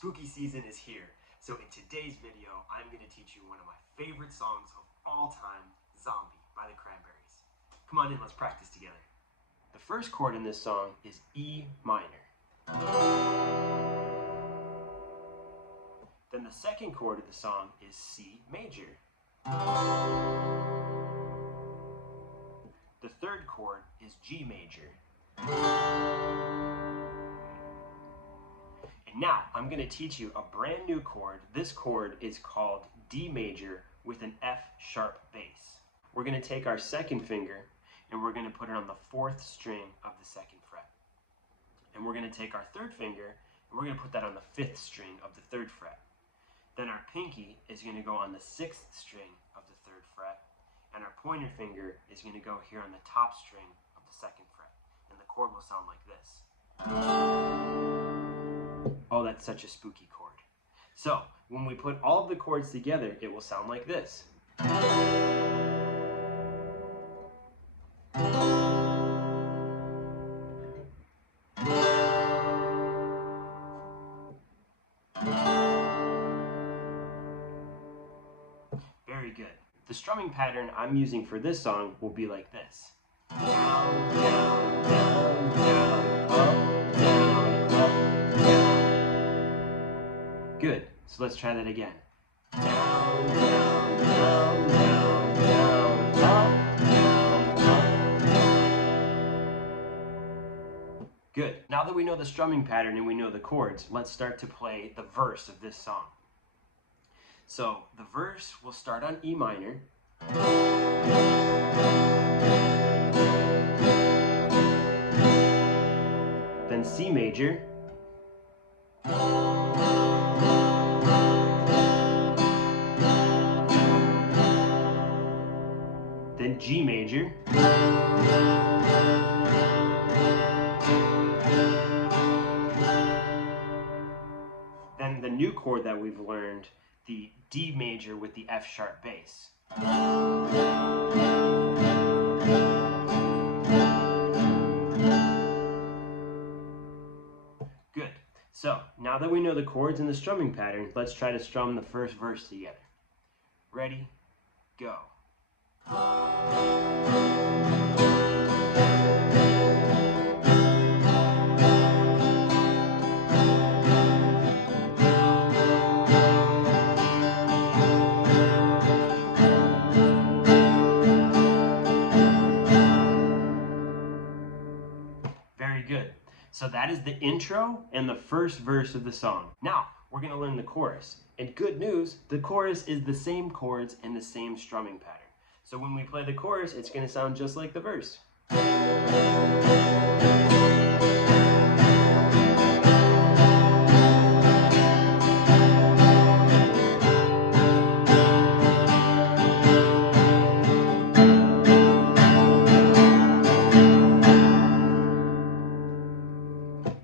Spooky season is here. So in today's video, I'm going to teach you one of my favorite songs of all time, Zombie by the Cranberries. Come on in, let's practice together. The first chord in this song is E minor. Then the second chord of the song is C major. The third chord is G major. And now I'm going to teach you a brand new chord. This chord is called D major with an F sharp bass. We're going to take our second finger and we're going to put it on the fourth string of the second fret. And we're going to take our third finger and we're going to put that on the fifth string of the third fret. Then our pinky is going to go on the sixth string of the third fret. And our pointer finger is going to go here on the top string of the second fret. And the chord will sound like this. Oh, that's such a spooky chord. So, when we put all of the chords together, it will sound like this. Very good. The strumming pattern I'm using for this song will be like this. Down, down, down, down, up, down, up, down. Good. So let's try that again. Down, down, down, down, down, up, down, up, down. Good. Now that we know the strumming pattern and we know the chords, let's start to play the verse of this song. So the verse will start on E minor. Then C major. Then G major. Then the new chord that we've learned, the D major with the F sharp bass. Good. So, now that we know the chords and the strumming pattern, let's try to strum the first verse together. Ready? Go. Very good. So that is the intro and the first verse of the song. Now, we're going to learn the chorus. And good news, the chorus is the same chords and the same strumming pattern. So when we play the chorus, it's going to sound just like the verse.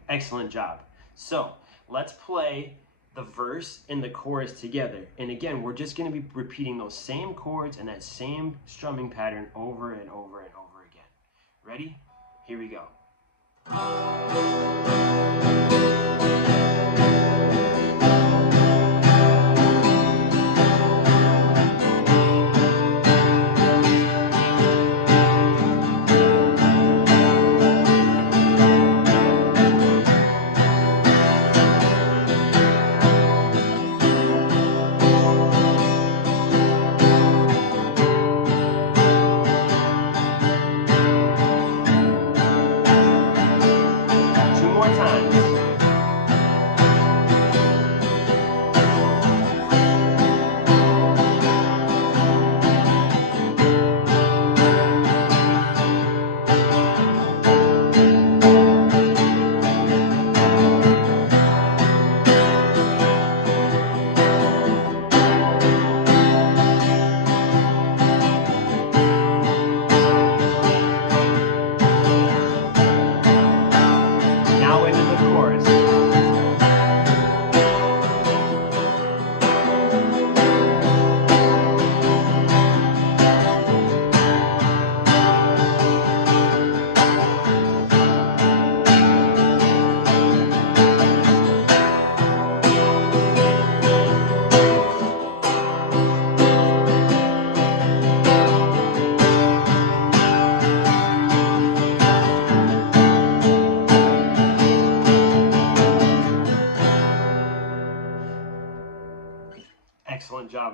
Excellent job. So let's play the verse and the chorus together. And again, we're just going to be repeating those same chords and that same strumming pattern over and over and over again. Ready? Here we go.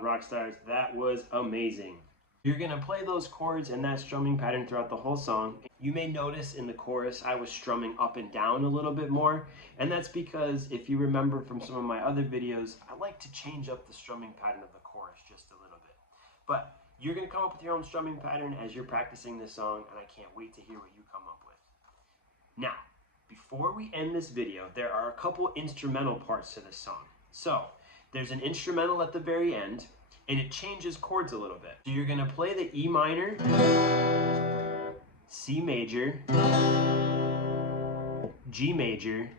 job, rock stars. That was amazing. You're gonna play those chords and that strumming pattern throughout the whole song. You may notice in the chorus I was strumming up and down a little bit more, and that's because if you remember from some of my other videos, I like to change up the strumming pattern of the chorus just a little bit. But you're gonna come up with your own strumming pattern as you're practicing this song, and I can't wait to hear what you come up with. Now, before we end this video, there are a couple instrumental parts to this song. So, there's an instrumental at the very end, and it changes chords a little bit. So you're gonna play the E minor, C major, G major,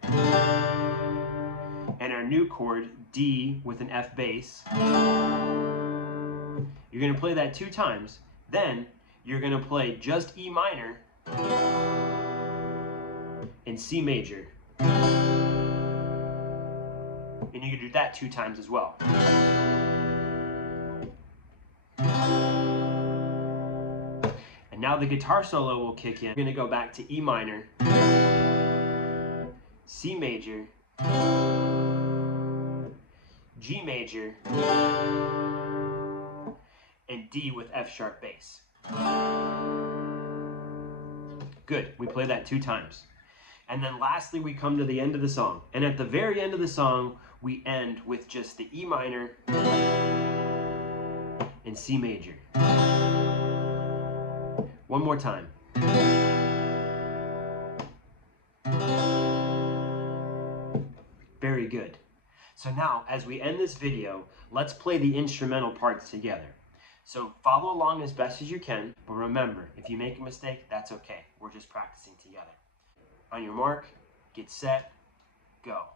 and our new chord, D with an F bass. You're gonna play that 2 times. Then you're gonna play just E minor and C major. And you can do that 2 times as well. And now the guitar solo will kick in. We're gonna go back to E minor, C major, G major, and D with F sharp bass. Good, we play that 2 times. And then lastly, we come to the end of the song. And at the very end of the song, we end with just the E minor and C major. One more time. Very good. So now, as we end this video, let's play the instrumental parts together. So follow along as best as you can, but remember, if you make a mistake, that's okay. We're just practicing together. On your mark, get set, go.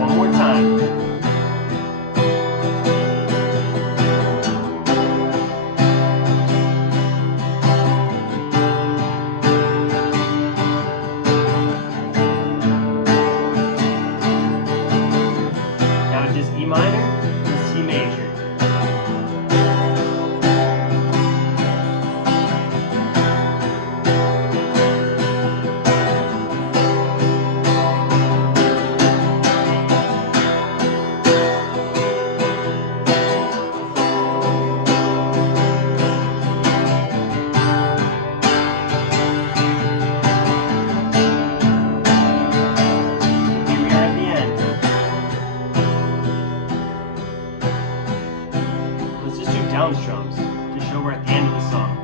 One more time. Just E minor and C major. Here we are at the end. Let's just do down strums to show we're at the end of the song.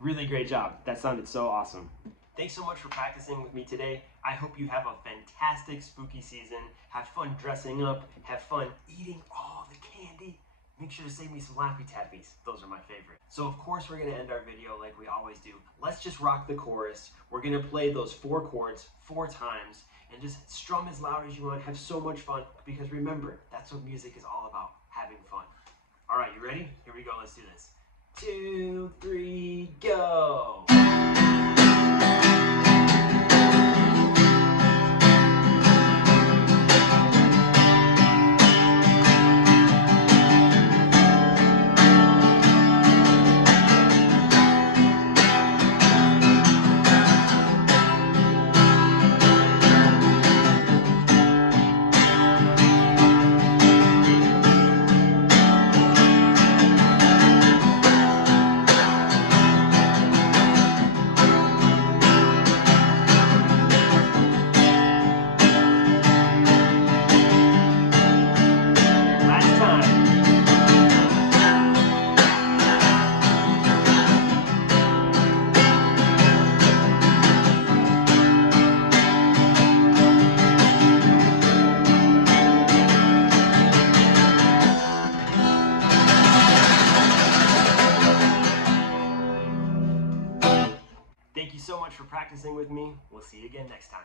Really great job. That sounded so awesome. Thanks so much for practicing with me today. I hope you have a fantastic spooky season. Have fun dressing up. Have fun eating all the candy. Make sure to save me some Laffy Tappies. Those are my favorite. So of course we're gonna end our video like we always do. Let's just rock the chorus. We're gonna play those 4 chords 4 times and just strum as loud as you want. Have so much fun, because remember, that's what music is all about, having fun. All right, you ready? Here we go, let's do this. 2, 3, go. Thank you so much for practicing with me. We'll see you again next time.